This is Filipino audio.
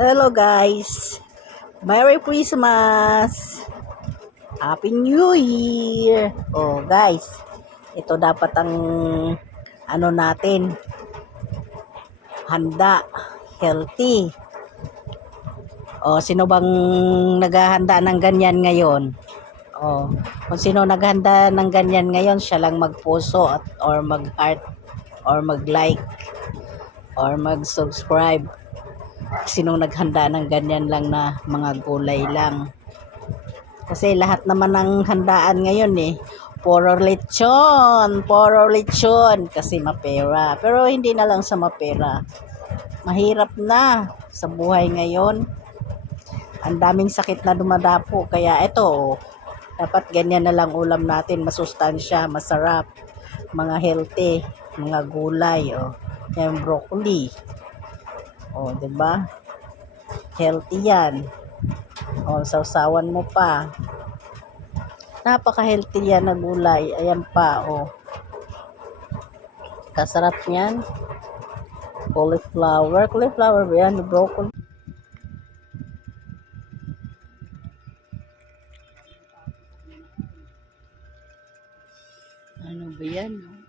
Hello guys! Merry Christmas! Happy New Year! Oh guys, ito dapat ang natin, handa, healthy. Oh, sino bang naghahanda ng ganyan ngayon? Oh, kung sino naghanda ng ganyan ngayon, siya lang magpuso or mag-heart or mag-like or mag-subscribe. Sinong naghanda ng ganyan lang na mga gulay lang. Kasi lahat naman ng handaan ngayon puro lechon kasi mapera. Pero hindi na lang sa mapera. Mahirap na sa buhay ngayon. Ang daming sakit na dumadapo. Kaya ito, dapat ganyan na lang ulam natin. Masustansya, masarap, mga healthy, mga gulay. Yung broccoli. O, diba? Healthy yan. O, sausawan mo pa. Napaka-healthy yan na gulay. Ayan pa, o. Kasarap yan. Cauliflower. Cauliflower ba yan? Broccoli. Ano ba yan?